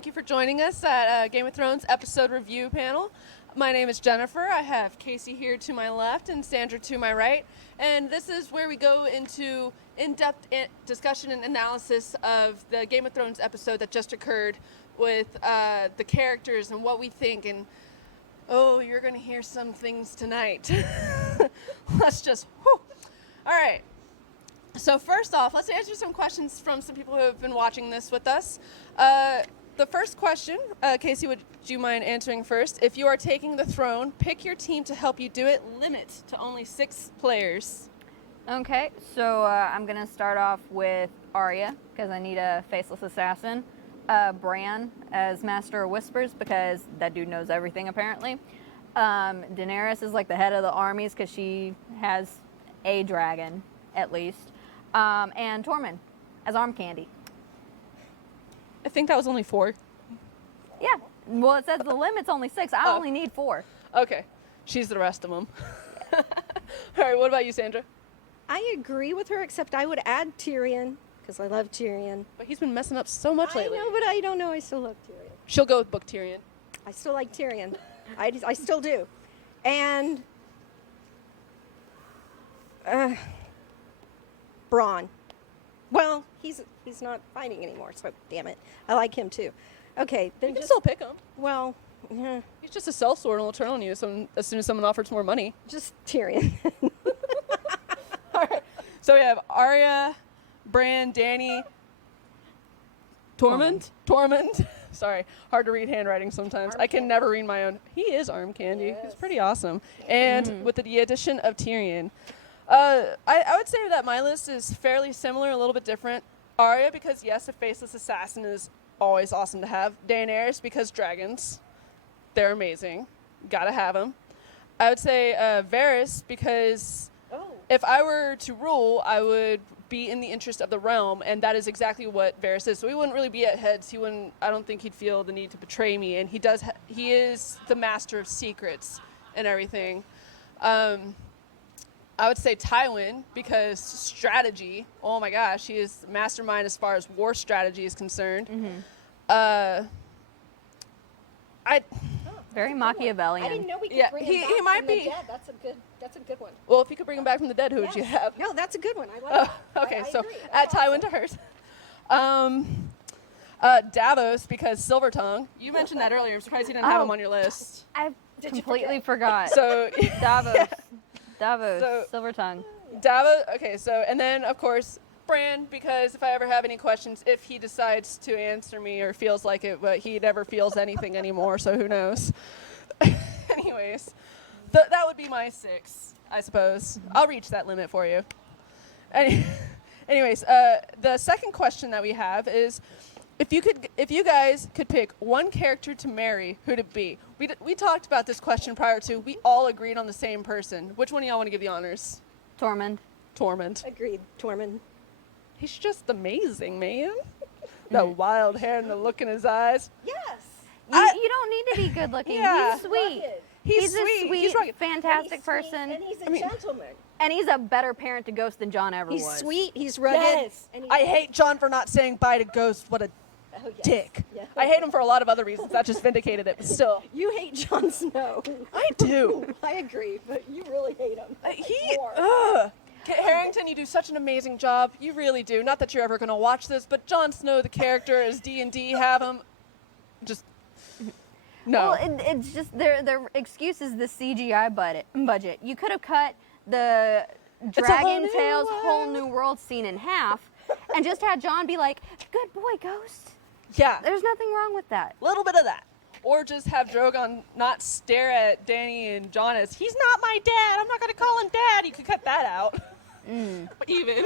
Thank you for joining us at Game of Thrones episode review panel. My name is Jennifer. I have Casey here to my left and Sandra to my right. And this is where we go into in-depth discussion and analysis of the Game of Thrones episode that just occurred with the characters and what we think. And, oh, you're going to hear some things tonight. Let's just, whew. All right. So first off, let's answer some questions from some people who have been watching this with us. The first question, Casey, would you mind answering first? If you are taking the throne, pick your team to help you do it. Limit to only 6 players. Okay, so I'm going to start off with Arya, because I need a faceless assassin. Bran as Master of Whispers, because that dude knows everything, apparently. Daenerys is like the head of the armies, because she has a dragon, at least. And Tormund as Arm Candy. I think that was only 4. Yeah, well, it says the limit's only 6. I only need 4. Okay, she's the rest of them. All right, what about you, Sandra? I agree with her, except I would add Tyrion, because I love Tyrion. But he's been messing up so much lately. I know, but I don't know. I still love Tyrion. She'll go with Book Tyrion. I still like Tyrion. I still do. And Bronn. Well, he's not fighting anymore, so damn it. I like him too. Okay, then You can still pick him. well, yeah, He's just a sellsword and will turn on you as soon as someone offers more money. just Tyrion. All right. So we have Arya, Bran, Dany, Tormund. Sorry, hard to read handwriting sometimes. I can never read my own. He is Arm Candy. Yes. He's pretty awesome. And with the addition of Tyrion. I would say that my list is fairly similar, a little bit different. Arya, because yes, a faceless assassin is always awesome to have. Daenerys, because dragons. They're amazing. Gotta have them. I would say Varys, because if I were to rule, I would be in the interest of the realm, and that is exactly what Varys is. So he wouldn't really be at heads. I don't think he'd feel the need to betray me, and he is the master of secrets and everything. I would say Tywin, because strategy, oh my gosh, he is mastermind as far as war strategy is concerned. Very Machiavellian. I didn't know we could Yeah, bring he him back might from be. the dead. That's a good one. Well, if you could bring him back from the dead, who would you Yes. have? No, that's a good one. I like it. Okay, I so agree. add That's Tywin awesome. to hers. Davos, because Silvertongue. You mentioned that earlier. I'm surprised you didn't have him on your list. I Did you completely forgot. So Davos, So- Silvertongue. Davos, okay, so, and then, of course, Bran, because if I ever have any questions, if he decides to answer me or feels like it, but he never feels anything anymore, so who knows. Anyways, that would be my 6, I suppose. I'll reach that limit for you. Anyways, the second question that we have is, if you guys could pick one character to marry, who'd it be? We talked about this question prior to. We all agreed on the same person. Which one of y'all want to give the honors? Tormund. Tormund. Agreed, Tormund. He's just amazing, man. The wild hair and the look in his eyes. Yes. You don't need to be good looking. Yeah. He's sweet. Rugged. He's a sweet. sweet, He's rugged. fantastic And he's sweet, person. and he's a mean- gentleman. And he's a better parent to Ghost than John ever He's was. sweet. He's rugged. Yes. And he's I hate John for not saying bye to Ghost. What a Oh, yes. dick. Yeah. I hate him for a lot of other reasons. That just vindicated it, but still. You hate Jon Snow. I do. I agree, but you really hate him. More. Kit Harington, you do such an amazing job. You really do. Not that you're ever going to watch this, but Jon Snow, the character, as D&D have him, just, no. Well, it's just their excuse is the CGI budget. You could have cut the a Dragon whole new Tales whole world. new world scene in half, and just had John be like, "Good boy, Ghost." Yeah, There's nothing wrong with that. a little bit of that. Or just have Drogon not stare at Dany and Jon as, he's not my dad, I'm not going to call him dad. You could cut that out. Even.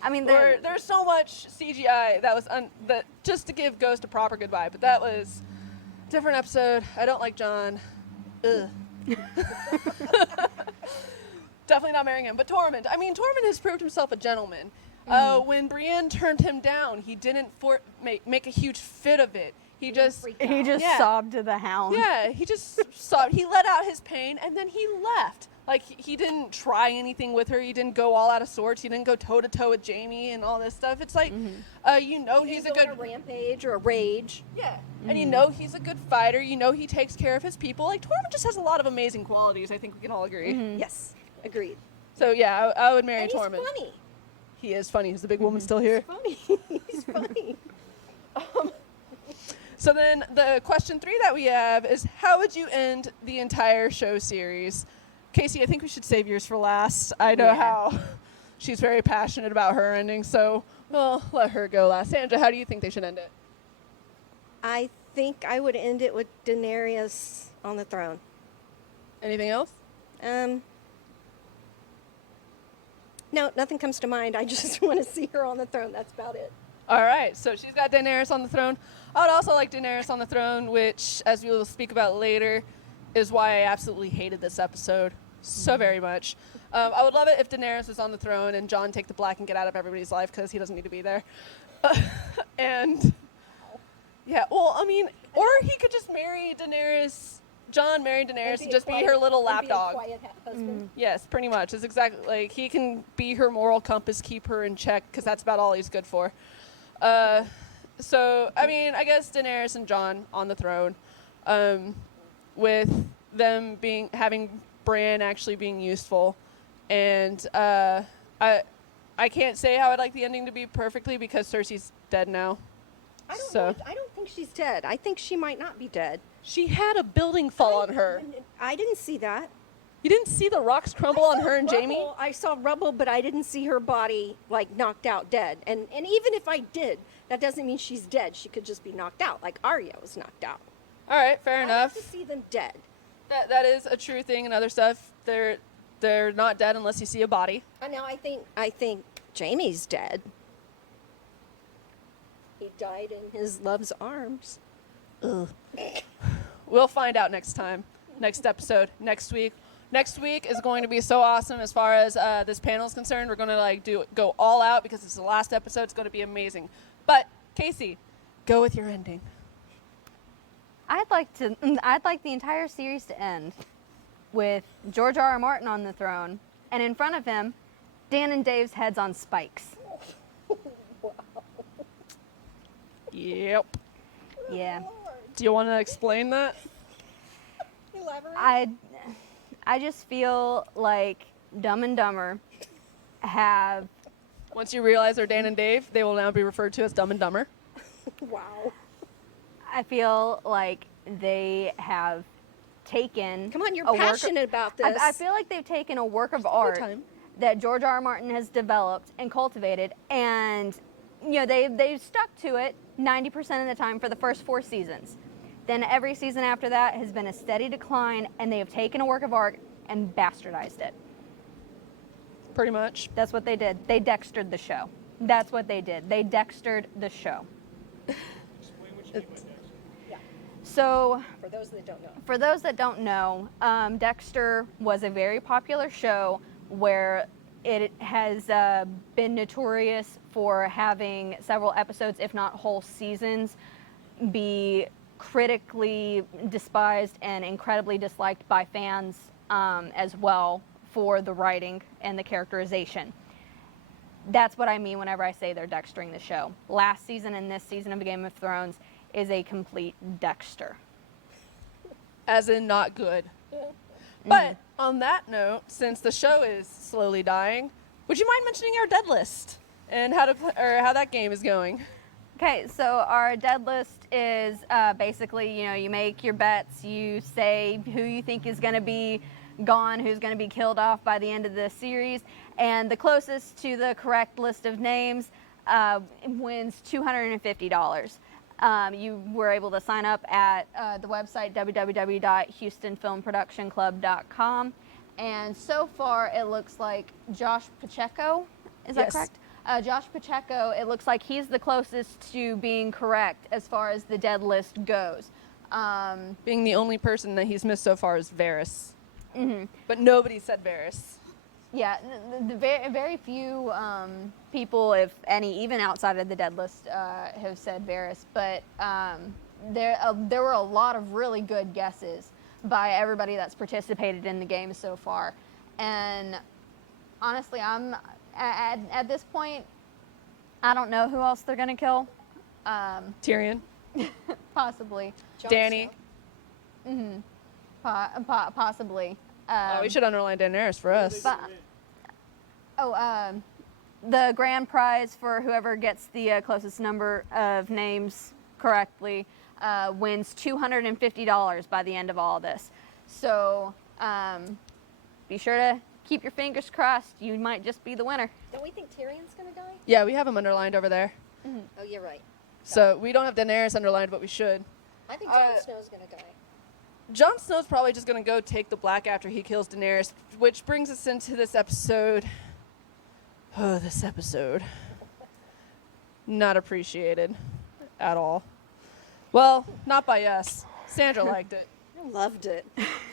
I mean, Or there's so much CGI that was that just to give Ghost a proper goodbye, but that was a different episode. I don't like Jon. Ugh. Definitely not marrying him. But Tormund. I mean, Tormund has proved himself a gentleman. When Brienne turned him down, he didn't make a huge fit of it. He just he just Yeah. sobbed to the hound. Yeah, he just sobbed. He let out his pain, and then he left. Like, he didn't try anything with her. He didn't go all out of sorts. He didn't go toe-to-toe with Jaime and all this stuff. It's like, you know he's a Go good... on a rampage or a rage. Yeah, and you know he's a good fighter. You know he takes care of his people. Like, Tormund just has a lot of amazing qualities. I think we can all agree. Yes, agreed. So, yeah, I would marry And he's Tormund. funny. He is funny. Is the big woman still here? Funny. He's funny. So then the question 3 that we have is, how would you end the entire show series? Casey, I think we should save yours for last. I know how she's very passionate about her ending, so we'll let her go last. Sandra, how do you think they should end it? I think I would end it with Daenerys on the throne. Anything else? No, nothing comes to mind. I just want to see her on the throne. That's about it. All right, so she's got Daenerys on the throne. I would also like Daenerys on the throne, which, as we will speak about later, is why I absolutely hated this episode so very much. I would love it if Daenerys was on the throne and Jon take the black and get out of everybody's life because he doesn't need to be there. And, yeah, well, I mean, or he could just marry Daenerys, Jon marry Daenerys and just be her little lapdog. Yes, pretty much. It's exactly, like, he can be her moral compass, keep her in check, because that's about all he's good for. So, I mean, I guess Daenerys and Jon on the throne, with them having Bran actually being useful, and I can't say how I'd like the ending to be perfectly because Cersei's dead now. I don't think she's dead. I think she might not be dead. She had a building fall on her. I didn't see that. You didn't see the rocks crumble on her and Jaime? I saw rubble, but I didn't see her body like knocked out dead. And even if I did, that doesn't mean she's dead. She could just be knocked out, like Arya was knocked out. All right, fair I enough. have to see them dead. That is a true thing and other stuff. They're not dead unless you see a body. Now I think Jaime's dead. He died in his love's arms. Ugh. We'll find out next time, next episode, next week. Next week is going to be so awesome as far as this panel is concerned. We're going to go all out because it's the last episode. It's going to be amazing. But Casey, go with your ending. I'd like the entire series to end with George R.R. Martin on the throne, and in front of him, Dan and Dave's heads on spikes. Yep. Yeah. Do you want to explain that? Elaborate. I just feel like Dumb and Dumber have... Once you realize they're Dan and Dave, they will now be referred to as Dumb and Dumber. Wow. I feel like they have taken... Come on, you're passionate about this. I feel like they've taken a work of art that George R.R. Martin has developed and cultivated, and they've stuck to it 90% of the time for the first 4 seasons. Then every season after that has been a steady decline, and they have taken a work of art and bastardized it. Pretty much. That's what they did. They Dextered the show. That's what they did. They Dextered the show. Explain what you mean by Dexter. Yeah. So, For those that don't know. for those that don't know, Dexter was a very popular show where it has been notorious for having several episodes, if not whole seasons, be critically despised and incredibly disliked by fans as well for the writing and the characterization. That's what I mean whenever I say they're Dextering the show. Last season and this season of Game of Thrones is a complete Dexter. As in not good. But on that note, since the show is slowly dying, would you mind mentioning our dead list and how that game is going? Okay, so our dead list is basically, you make your bets, you say who you think is going to be gone, who's going to be killed off by the end of the series, and the closest to the correct list of names wins $250. You were able to sign up at the website www.houstonfilmproductionclub.com, and so far it looks like Josh Pacheco, is that Yes. correct? Josh Pacheco, it looks like he's the closest to being correct as far as the dead list goes. Being the only person that he's missed so far is Varys. But nobody said Varys. Yeah, the very few people, if any, even outside of the dead list, have said Varys. But there were a lot of really good guesses by everybody that's participated in the game so far. And honestly, I'm at this point, I don't know who else they're gonna kill. Tyrion, Possibly. Jon Danny. Snow. Possibly. We should underline Daenerys for us. But, the grand prize for whoever gets the closest number of names correctly wins $250 by the end of all this. So be sure to keep your fingers crossed. You might just be the winner. Don't we think Tyrion's gonna die? Yeah, we have him underlined over there. Oh, you're right. So we don't have Daenerys underlined, but we should. I think Jon Snow's gonna die. Jon Snow's probably just going to go take the black after he kills Daenerys, which brings us into this episode. Oh, this episode. Not appreciated at all. Well, not by us. Sandra liked it. I loved it.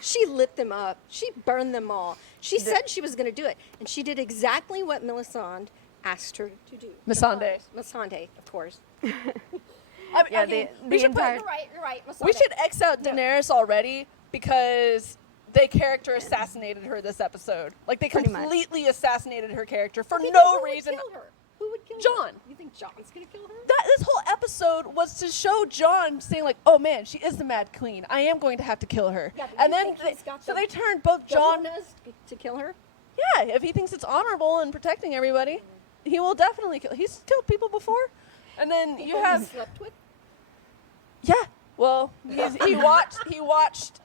She lit them up. She burned them all. She said she was going to do it, and she did exactly what Melisande asked her to do. Missandei. Missandei, of course. Yeah, we should entire- You're right. we should X out Daenerys already because they character assassinated her this episode. Like, they Pretty much. completely assassinated her character for Okay, no who reason. Would kill her? Who would kill her? Jon. You think Jon's going to kill her? This whole episode was to show Jon saying, like, oh man, she is the Mad Queen. I am going to have to kill her. Yeah, but And you then think he's got so the they turned both Jon. to kill her? Yeah, if he thinks it's honorable and protecting everybody, he will definitely kill. He's killed people before. And then you People have he slept with? yeah. Well, he watched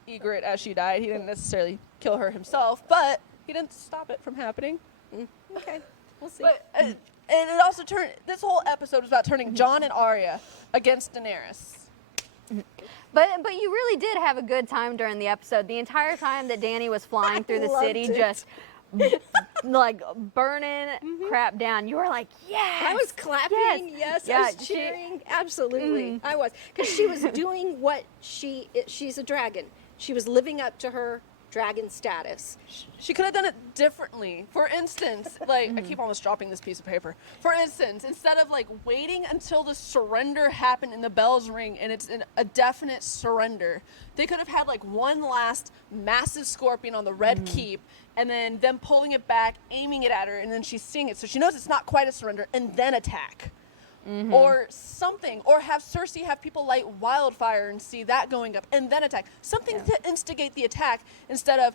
Ygritte as she died. He didn't necessarily kill her himself, but he didn't stop it from happening. Okay, we'll see. But and it also turned. This whole episode was about turning Jon and Arya against Daenerys. But you really did have a good time during the episode. The entire time that Dany was flying through the loved city, it. just like burning crap down. You were like, yes. I was clapping. Yes, I Yeah, was cheering. Absolutely, I was, because she was doing what she's a dragon. She was living up to her dragon status. She could have done it differently. For instance, like I keep almost dropping this piece of paper. For instance, instead of like waiting until the surrender happened and the bells ring and it's a definite surrender, they could have had like one last massive scorpion on the Red Keep and then them pulling it back, aiming it at her, and then she's seeing it so she knows it's not quite a surrender, and then attack. Or something, or have Cersei have people light wildfire and see that going up and then attack. Something to instigate the attack instead of,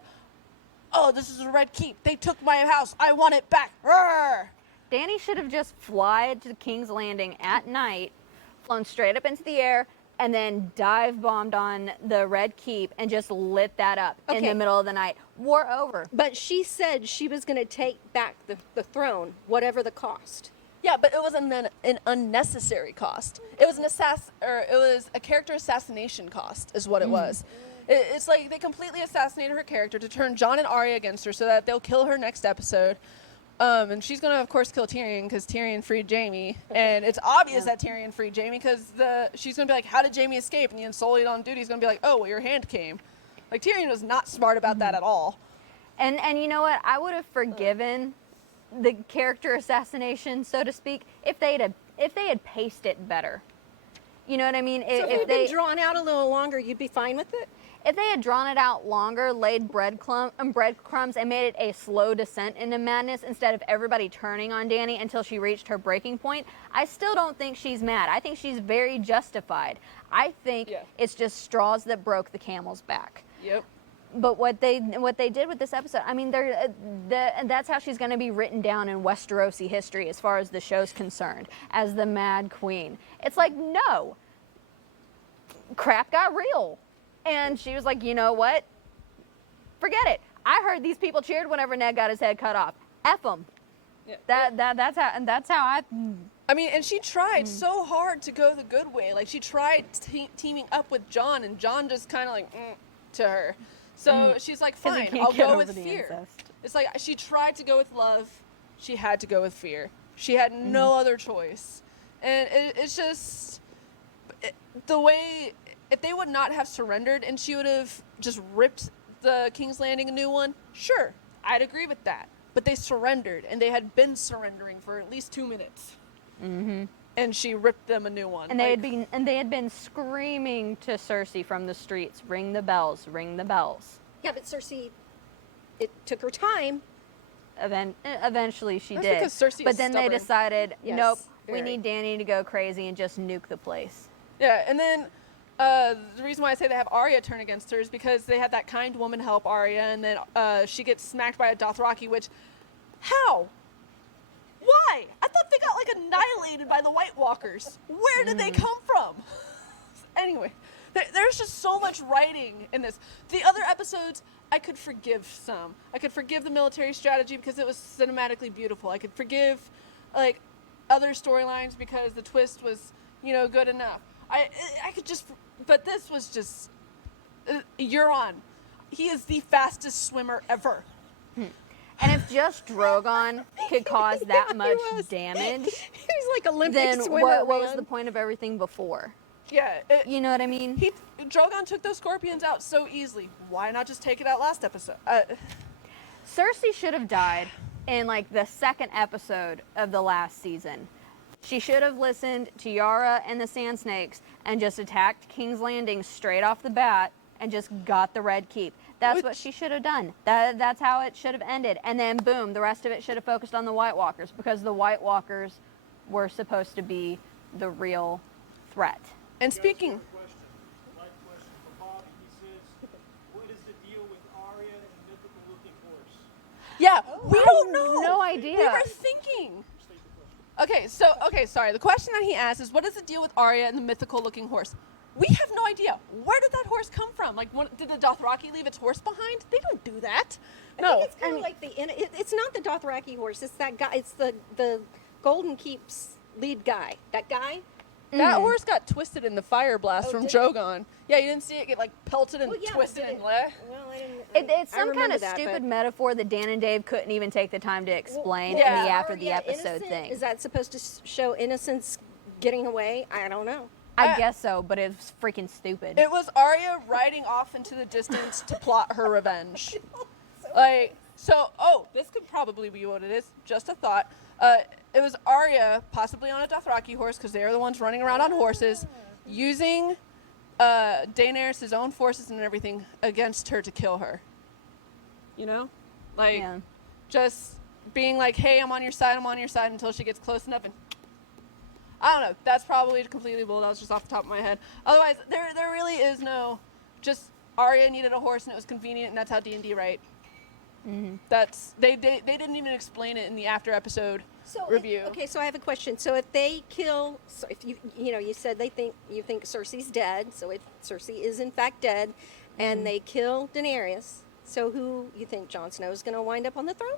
oh, this is a Red Keep. They took my house. I want it back. Roar! Dany should have just flied to King's Landing at night, flown straight up into the air, and then dive bombed on the Red Keep and just lit that up in Okay. the middle of the night. War over. But she said she was going to take back the throne, whatever the cost. Yeah, but it was an unnecessary cost. It was it was a character assassination cost, is what it was. It's like they completely assassinated her character to turn Jon and Arya against her, so that they'll kill her next episode. And she's gonna, of course, kill Tyrion because Tyrion freed Jaime, and it's obvious that Tyrion freed Jaime because she's gonna be like, "How did Jaime escape?" And the Unsullied on duty is gonna be like, "Oh, well, your hand came." Like Tyrion was not smart about that at all. And you know what? I would have forgiven the character assassination, so to speak, if they had paced it better. You know what I mean? So if it had been drawn out a little longer, you'd be fine with it? If they had drawn it out longer, laid breadcrumbs and made it a slow descent into madness instead of everybody turning on Dany until she reached her breaking point, I still don't think she's mad. I think she's very justified. I think it's just straws that broke the camel's back. Yep. But what they did with this episode, I mean, that's how she's going to be written down in Westerosi history as far as the show's concerned, as the Mad Queen. It's like, no, crap got real. And she was like, you know what? Forget it. I heard these people cheered whenever Ned got his head cut off. F them. Yeah. That's how I. I mean, and she tried so hard to go the good way. Like, she tried teaming up with Jon, and Jon just kind of like, to her. So she's like, 'Cause he fine, can't I'll get go over with the fear. incest. It's like she tried to go with love. She had to go with fear. She had no other choice. And it's just the way, if they would not have surrendered and she would have just ripped the King's Landing a new one, sure, I'd agree with that. But they surrendered, and they had been surrendering for at least 2 minutes. And she ripped them a new one. And they had been screaming to Cersei from the streets, "Ring the bells, ring the bells." Yeah, but Cersei it took her time. Eventually she That's did. because Cersei but is then they stubborn. decided, Yes, nope, we very. need Dany to go crazy and just nuke the place. Yeah, and then the reason why I say they have Arya turn against her is because they had that kind woman help Arya, and then she gets smacked by a Dothraki, which, how? Why? I thought they got like annihilated by the White Walkers. Where did they come from? Anyway, there's just so much writing in this. The other episodes, I could forgive some. I could forgive the military strategy because it was cinematically beautiful. I could forgive, like, other storylines because the twist was, good enough. I could just, but this was just, Euron. He is the fastest swimmer ever. And if just Drogon could cause that He much was. damage, He was like Olympic then swimmer. what was man. the point of everything before? Yeah. You know what I mean? Drogon took those scorpions out so easily. Why not just take it out last episode? Cersei should have died in like the second episode of the last season. She should have listened to Yara and the Sand Snakes and just attacked King's Landing straight off the bat and just got the Red Keep. That's what she should have done. That's how it should have ended. And then boom, the rest of it should have focused on the White Walkers because the White Walkers were supposed to be the real threat. And speaking, My question for Bobby. He says, what is the deal with Arya and the mythical looking horse? yeah, we don't know. no idea. We were thinking. Okay, sorry. The question that he asked is, what is the deal with Arya and the mythical-looking horse? We have no idea. Where did that horse come from? Like, did the Dothraki leave its horse behind? They don't do that. I No. think it's kind of like it's not the Dothraki horse. It's that guy. It's the Golden Keep's lead guy. That guy. That horse got twisted in the fire blast Oh, from did- Drogon. Yeah, you didn't see it get like pelted and Well, yeah, twisted but and left. Well, I didn't. It's I some kind remember of that, stupid but- metaphor that Dan and Dave couldn't even take the time to explain yeah. in the after the Arya episode innocent? thing. Is that supposed to show innocence getting away? I don't know. I guess so, but it's freaking stupid. It was Arya riding off into the distance to plot her revenge. Like, this could probably be what it is. Just a thought. It was Arya, possibly on a Dothraki horse, because they are the ones running around on horses, using Daenerys' own forces and everything against her to kill her. You know? Like, Yeah. just being like, hey, I'm on your side, until she gets close enough and... I don't know. That's probably completely bull. That was just off the top of my head. Otherwise, there really is no... Just Arya needed a horse and it was convenient, and that's how D&D write. Mm-hmm. That's they didn't even explain it in the after episode review. Okay, so I have a question. So if they kill, so if you said you think Cersei's dead. So if Cersei is in fact dead, and they kill Daenerys, so who you think Jon Snow is going to wind up on the throne?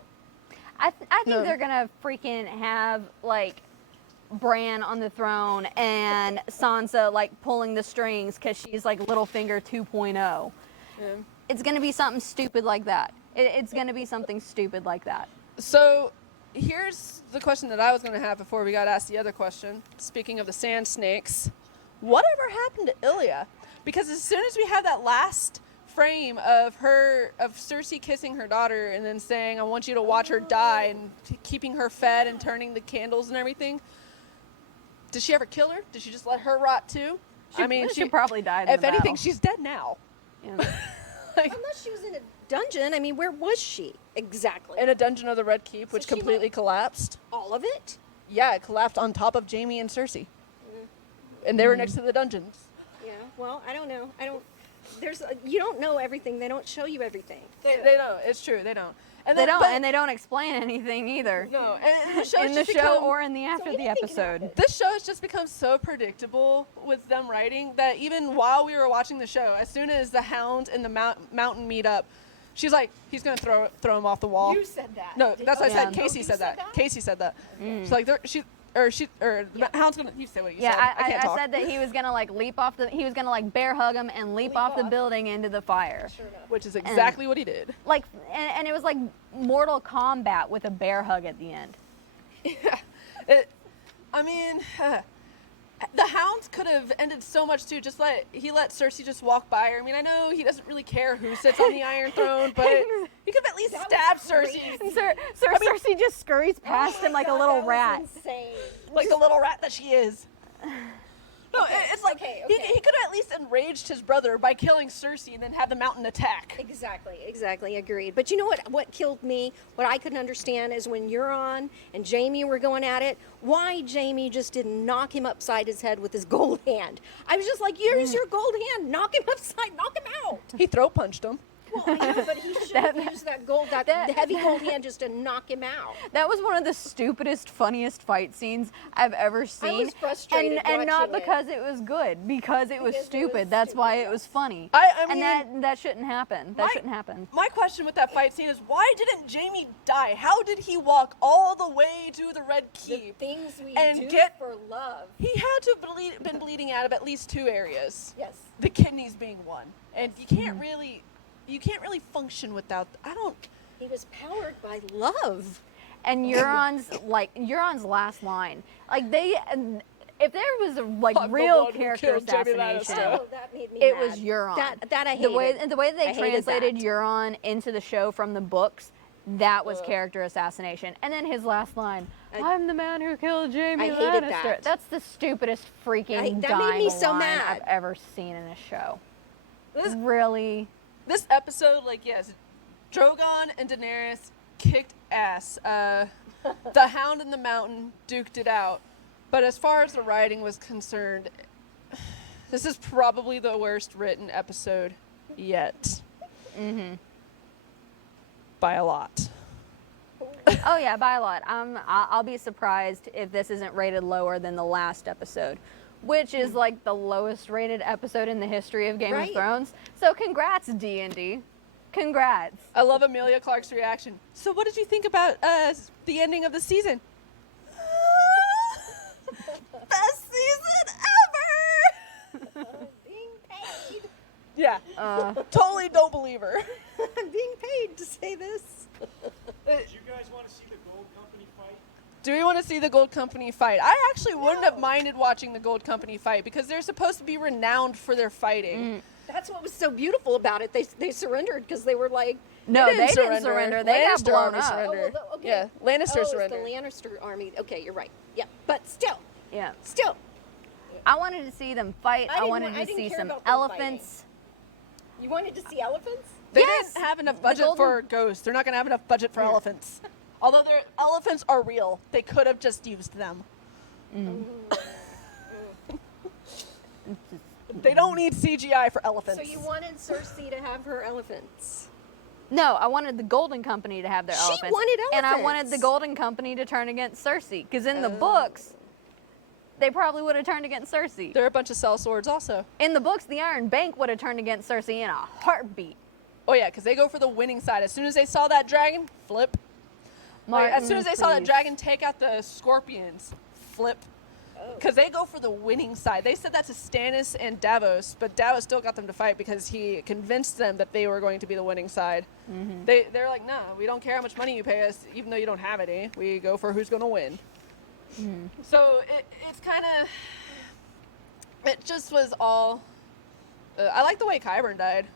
I think No. they're gonna freaking have like Bran on the throne and Sansa like pulling the strings because she's like Littlefinger 2.0. Yeah. It's gonna be something stupid like that. It's gonna be something stupid like that. So here's the question that I was going to have before we got asked the other question. Speaking of the sand snakes, whatever happened to Ilya? Because as soon as we have that last frame of Cersei kissing her daughter and then saying, I want you to watch her die, and keeping her fed and turning the candles and everything, did she ever kill her? Did she just let her rot too? She probably died. In If the anything, battle. she's dead now. Yeah. Like, Unless she was in a dungeon. I mean, where was she exactly? in a dungeon of the Red Keep, which So she completely went- collapsed. All of it? Yeah, it collapsed on top of Jaime and Cersei. And they were next to the dungeons. Yeah. Well, I don't know. You don't know everything. They don't show you everything. They don't. It's true. They don't. And They then- don't, but- and they don't explain anything either. No. And the show's In the just show become, or in the after what the do you think episode. happened? this show has just become so predictable with them writing that even while we were watching the show, as soon as the Hound and the mountain meet up, she's like, he's gonna throw him off the wall. You said that. No, that's what I Yeah. said. Casey you said said that. that? Casey said that. She's like, the Hound's gonna. You say what you Yeah, said. I can't talk. said that he was gonna like he was gonna like bear hug him and leap off the off. building into the fire. Sure enough. Which is exactly what he did. Like, and it was like Mortal Kombat with a bear hug at the end. The Hounds could have ended so much too. He let Cersei just walk by her. I mean, I know he doesn't really care who sits on the Iron Throne, but he could have at least stabbed Cersei, And Cersei just scurries past him like a little rat. Insane. like the little rat that she is. No, it's like okay. he could have at least enraged his brother by killing Cersei and then had the mountain attack. Exactly, agreed. But you know what killed me? What I couldn't understand is when Euron and Jaime were going at it, why Jaime just didn't knock him upside his head with his gold hand. I was just like, here's your gold hand, knock him out. He throat punched him. Well, I know, but he should have used that heavy gold hand just to knock him out. That was one of the stupidest, funniest fight scenes I've ever seen. was frustrated and not watching it. because it was good, because it was Because it was stupid. That's why it was funny. I mean, and that shouldn't happen. That shouldn't happen. My question with that fight scene is, why didn't Jaime die? How did he walk all the way to the Red The Keep? things we And do get- for love. He had to have been bleeding out of at least 2 areas. Yes. The kidneys being one. And you can't really function without. He was powered by love. And Euron's last line, like if there was a I'm the real one who character killed Jaime assassination, Lannister. Oh, that made me it mad. was Euron. That I hated. The way they I hated translated that. Euron into the show from the books, that was character assassination. And then his last line, I'm the man who killed Jaime I hated Lannister. that. That's the stupidest freaking that made dying me so line mad. I've ever seen in a show. This, Really? this episode, yes, Drogon and Daenerys kicked ass. The Hound and the Mountain duked it out. But as far as the writing was concerned, this is probably the worst written episode yet. Mm-hmm. By a lot. Oh yeah, by a lot. I'll be surprised if this isn't rated lower than the last episode, which is like the lowest rated episode in the history of Game of Right. Thrones. So congrats, D&D. Congrats. I love Amelia Clark's reaction. So what did you think about the ending of the season? Best season ever! Being paid. Yeah, totally don't believe her. I'm being paid to say this. Did you guys want to see the Gold Company fight? Do we want to see the Gold Company fight? I actually wouldn't have minded watching the Gold Company fight because they're supposed to be renowned for their fighting. That's what was so beautiful about it. They surrendered because they were like, No, they didn't surrender. They got Lannister blown army up. surrendered. well, okay. Yeah, Lannister it's surrendered. the Lannister army. Okay, you're right. Yeah, but still, Yeah. I I wanted to see them fight. I wanted to didn't see care some about them elephants. You wanted to see elephants? They Yes! didn't have enough The budget golden- for ghosts. They're not going to have enough budget for elephants. Although their elephants are real, they could have just used them. They don't need CGI for elephants. So you wanted Cersei to have her elephants? No, I wanted the Golden Company to have their She elephants. wanted And I wanted elephants. the Golden Company to turn against Cersei. Because in the books, they probably would have turned against Cersei. They're a bunch of sellswords also. In the books, the Iron Bank would have turned against Cersei in a heartbeat. Oh yeah, because they go for the winning side. As soon as they saw that dragon, flip. As soon as they saw that please. dragon take out the scorpions, flip. Because they go for the winning side. They said that to Stannis and Davos, but Davos still got them to fight because he convinced them that they were going to be the winning side. They're like, no, we don't care how much money you pay us, even though you don't have any. We go for who's going to win. So it's kind of, it just was all, I like the way Qyburn died.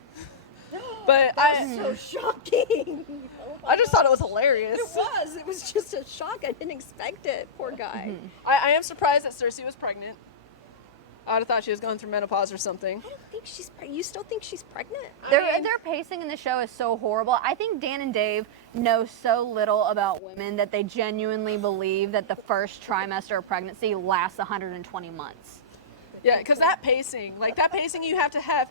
But So shocking. I just thought it was hilarious. It was just a shock. I didn't expect it. Poor guy. I am surprised that Cersei was pregnant. I would have thought she was going through menopause or something. I don't think she's. You still think she's pregnant? Their pacing in the show is so horrible. I think Dan and Dave know so little about women that they genuinely believe that the first trimester of pregnancy lasts 120 months. Yeah, because that pacing, you have to have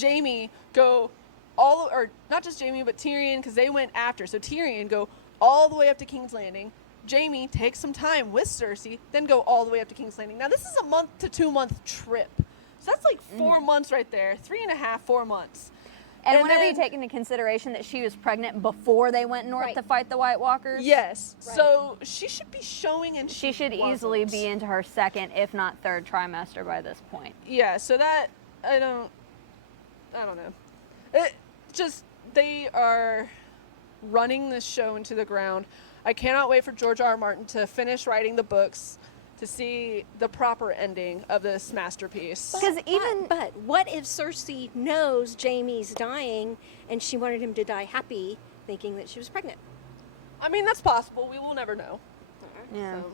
Jaime go or not just Jaime, but Tyrion, because they went after. So Tyrion go all the way up to King's Landing. Jaime takes some time with Cersei, then go all the way up to King's Landing. Now this is a 1 to 2 month trip, so that's like 4 months right there, 3.5, 4 months. And, And whenever then- you take into consideration that she was pregnant before they went north Right. to fight the White Walkers, Yes, Right. so she should be showing, and she should easily be into her second, if not third trimester by this point. Yeah, so that I don't know. It just they are running this show into the ground. I cannot wait for George R. R. Martin to finish writing the books to see the proper ending of this masterpiece. Because even But what if Cersei knows Jaime's dying and she wanted him to die happy, thinking that she was pregnant? I mean, that's possible. We will never know. yeah. So.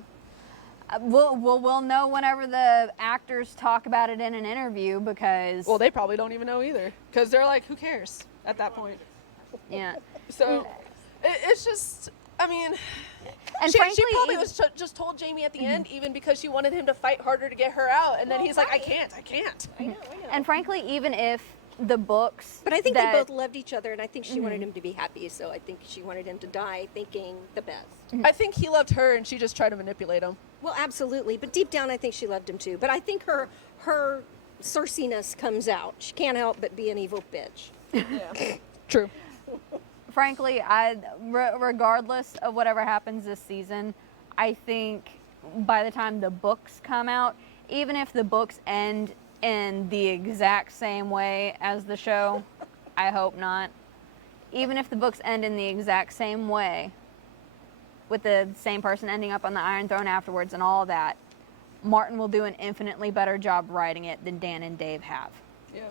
We'll know whenever the actors talk about it in an interview because. Well, they probably don't even know either because they're like, who cares at that point? Yeah. So it's just, I mean, And she frankly, probably even- was just told Jamie at the end, even because she wanted him to fight harder to get her out, and then Well, he's like, right. I can't. I know. and frankly, even if the books. But I think that, they both loved each other, and I think she wanted him to be happy. So I think she wanted him to die thinking the best. I think he loved her, and she just tried to manipulate him. Well, absolutely. But deep down, I think she loved him too. But I think her Cersei-ness comes out. She can't help but be an evil bitch. Yeah, true. Frankly, regardless of whatever happens this season, I think by the time the books come out, even if the books end in the exact same way as the show, I hope not. Even if the books end in the exact same way, with the same person ending up on the Iron Throne afterwards and all that, Martin will do an infinitely better job writing it than Dan and Dave have. Yeah.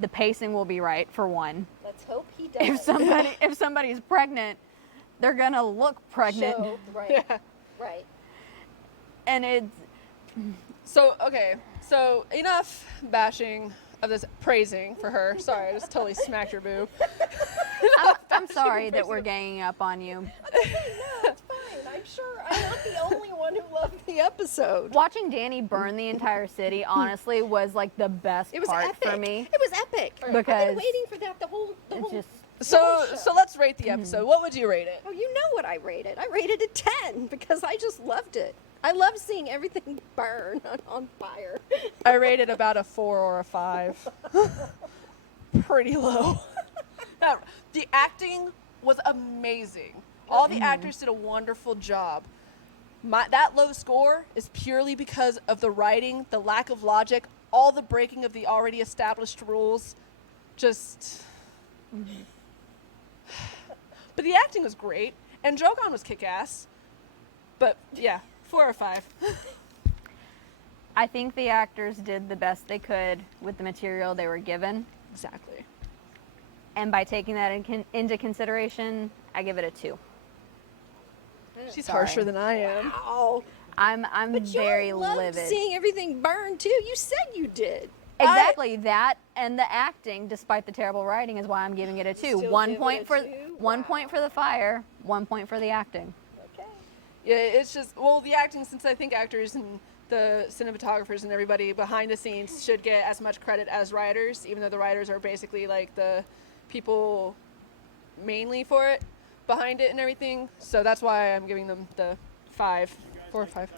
The pacing will be right, for one. Let's hope he does. If somebody's pregnant, they're gonna look pregnant. Show, right. Yeah. Right. And it's So, okay. So, enough bashing of this praising for her. Sorry, I just totally smacked your boob. I'm sorry that we're ganging up on you. No, it's fine. I'm sure I'm not the only one who loved the episode. Watching Danny burn the entire city, honestly, was like the best It was part epic. for me. It was epic. I've Because been waiting for that the whole It's just So, show. so let's rate the episode. What would you rate it? Oh, you know what I rated. I rated it 10 because I just loved it. I love seeing everything burn on fire. I rated about a 4 or a 5. Pretty low. The acting was amazing. All the actors did a wonderful job. That low score is purely because of the writing, the lack of logic, all the breaking of the already established rules. Just. But the acting was great, and Drogon was kick-ass. But yeah, 4 or 5. I think the actors did the best they could with the material they were given. Exactly. And by taking that into consideration, I give it a 2. She's Sorry. harsher than I am. Oh, I'm but very you loved livid. seeing everything burn too. You said you did. Exactly that, and the acting, despite the terrible writing, is why I'm giving it a 2. Still 1 give it point a for 2? 1 Wow. point for the fire, 1 point for the acting. Okay. Yeah, it's just, well, the acting, since I think actors and the cinematographers and everybody behind the scenes should get as much credit as writers, even though the writers are basically like the people mainly for it, behind it and everything. So that's why I'm giving them the 5, 4 or 5.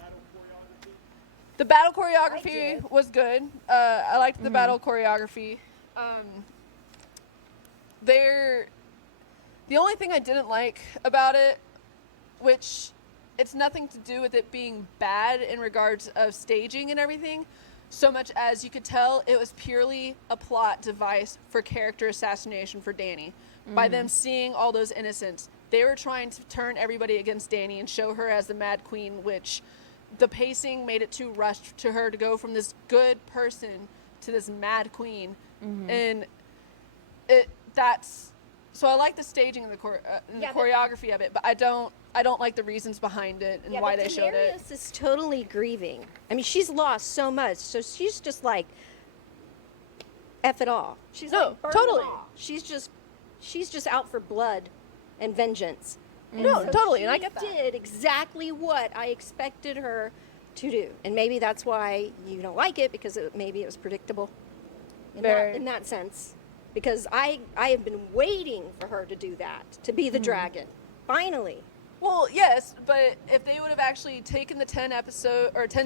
The battle choreography did. was good. I liked the battle choreography. The only thing I didn't like about it, which it's nothing to do with it being bad in regards of staging and everything, so much as you could tell it was purely a plot device for character assassination for Dany. By them seeing all those innocents, they were trying to turn everybody against Dany and show her as the Mad Queen, which the pacing made it too rushed to her to go from this good person to this Mad Queen. And so I like the staging and the Yeah, but- choreography of it, but I don't like the reasons behind it and why they showed it. Daenerys is totally grieving. I mean, she's lost so much, so she's just like, F it all. She's No, like, burn it totally. all. She's just out for blood and vengeance. No, totally, and I get that. She did exactly what I expected her to do, and maybe that's why you don't like it, because maybe it was predictable. In that sense, because I have been waiting for her to do that, to be the dragon. Finally. Well, yes, but if they would have actually taken the 10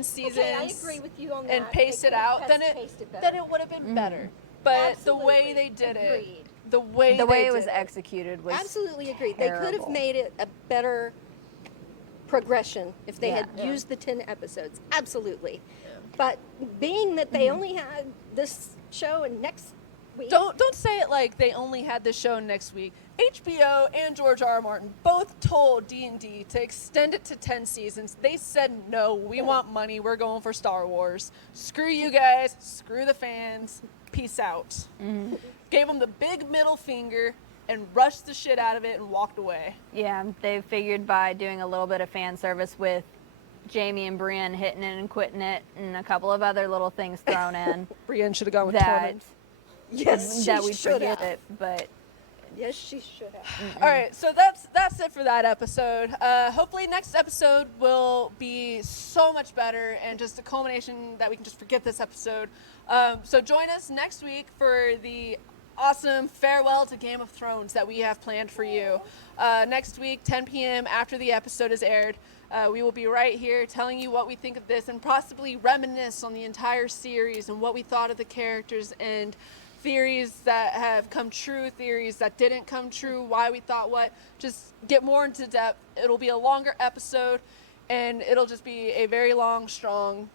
seasons Okay, I agree with you on that. and paced They it could out, have then paced it it better. would have been better. But the way Absolutely. they did Agreed. it, the way It was did it. executed was Absolutely agreed. They could have terrible. made it a better progression if they had Yeah. used the 10 episodes. Absolutely. But being that they only had this show and next week. Don't say it like they only had this show next week. HBO and George R. R. Martin both told D&D to extend it to 10 seasons. They said, no, we want money. We're going for Star Wars. Screw you guys. Screw the fans. Peace out. Gave them the big middle finger and rushed the shit out of it and walked away. Yeah, they figured by doing a little bit of fan service with Jamie and Brienne hitting it and quitting it, and a couple of other little things thrown in Brienne should have gone with that Tormund. Yes, that she we should forget have. it. But Yes, she should have. All right, so that's it for that episode. Hopefully, next episode will be so much better and just a culmination that we can just forget this episode. So join us next week for the awesome farewell to Game of Thrones that we have planned for you. Next week, 10 p.m. after the episode is aired, we will be right here telling you what we think of this and possibly reminisce on the entire series and what we thought of the characters and theories that have come true, theories that didn't come true, why we thought what. Just get more into depth. It'll be a longer episode, and it'll just be a very long, strong